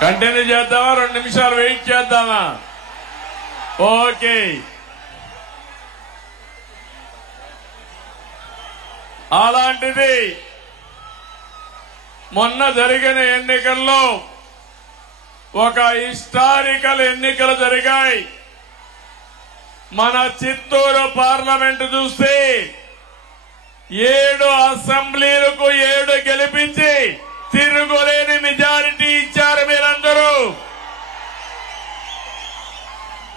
Continue చేద్దామా? 2 నిమిషాలు wait చేద్దామా? ఓకే. అలాంటిది మొన్న జరిగిన ఎన్నికల్లో ఒక హిస్టారికల్ ఎన్నికలు జరిగాయి. మన చిత్తూరు పార్లమెంటు చూస్తే 7 అసెంబ్లీలకు 7 గెలిపించి తిరుగులేని మెజారిటీ ఇచ్చారు మీరందరూ.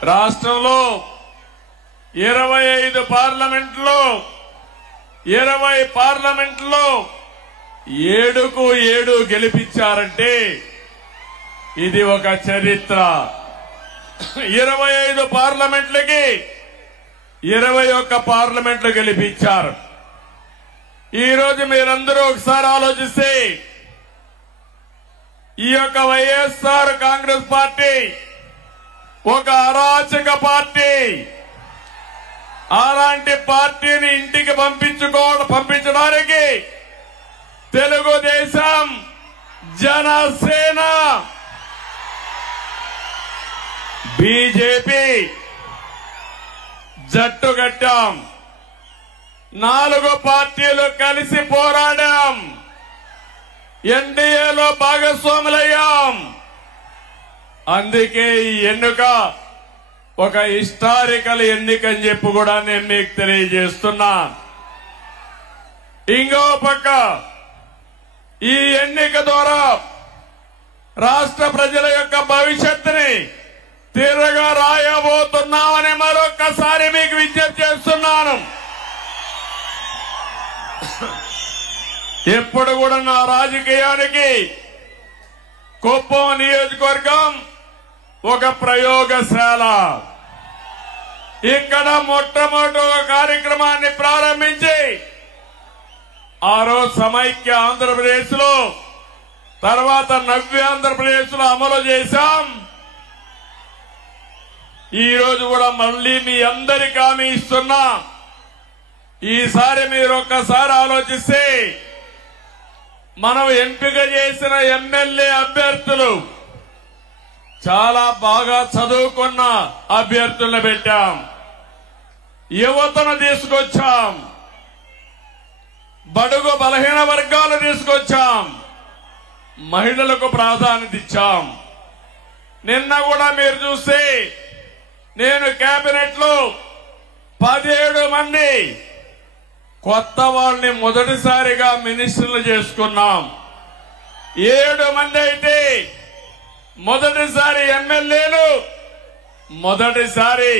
రాష్ట్రంలో 25 పార్లమెంట్లో 20 పార్లమెంట్లో 7కు 7 గెలిపించారంటే ఇది ఒక చరిత్ర. 25 పార్లమెంట్లకి 21 పార్లమెంట్లు గెలిపించారు. ఈ రోజు మీరందరూ ఒకసారి ఆలోచిస్తే ఈ యొక్క వైఎస్ఆర్ కాంగ్రెస్ పార్టీ ఒక అరాచక పార్టీ. అలాంటి పార్టీని ఇంటికి పంపించడానికి తెలుగుదేశం, జనసేన, బీజేపీ జట్టు కట్టాం. 4 పార్టీలు కలిసి పోరాడాం. ఎన్డీఏలో భాగస్వాములయ్యాం. అందుకే ఈ ఎన్నిక ఒక హిస్టారికల్ ఎన్నిక అని చెప్పి కూడా నేను మీకు తెలియజేస్తున్నా. ఇంకో పక్క ఈ ఎన్నిక ద్వారా రాష్ట్ర ప్రజల యొక్క భవిష్యత్తుని తీవ్రంగా రాయబోతున్నామని మరొక్కసారి మీకు విజ్ఞప్తి చేస్తున్నాను. ఎప్పుడు కూడా నా రాజకీయానికి కుప్పం నియోజకవర్గం ఒక ప్రయోగశాల. ఇక్కడ మొట్టమొదటి ఒక కార్యక్రమాన్ని ప్రారంభించి ఆ రోజు సమైక్య ఆంధ్రప్రదేశ్ లో, తర్వాత నవ్య ఆంధ్రప్రదేశ్ లో అమలు చేశాం. ఈ రోజు కూడా మళ్లీ మీ అందరికీ హామీ ఇస్తున్నా. ఈసారి మీరు ఒక్కసారి ఆలోచిస్తే మనం ఎంపిక చేసిన ఎమ్మెల్యే అభ్యర్థులు చాలా బాగా చదువుకున్న అభ్యర్థులను పెట్టాం. యువతను తీసుకొచ్చాం. బడుగు బలహీన వర్గాలు తీసుకొచ్చాం. మహిళలకు ప్రాధాన్యత ఇచ్చాం. నిన్న కూడా మీరు చూస్తే నేను కేబినెట్ లో 17 మంది కొత్త వాళ్ళని మొదటిసారిగా మినిస్టర్లు చేసుకున్నాం. 7 మంది అయితే మొదటిసారి ఎమ్మెల్యేలు, మొదటిసారి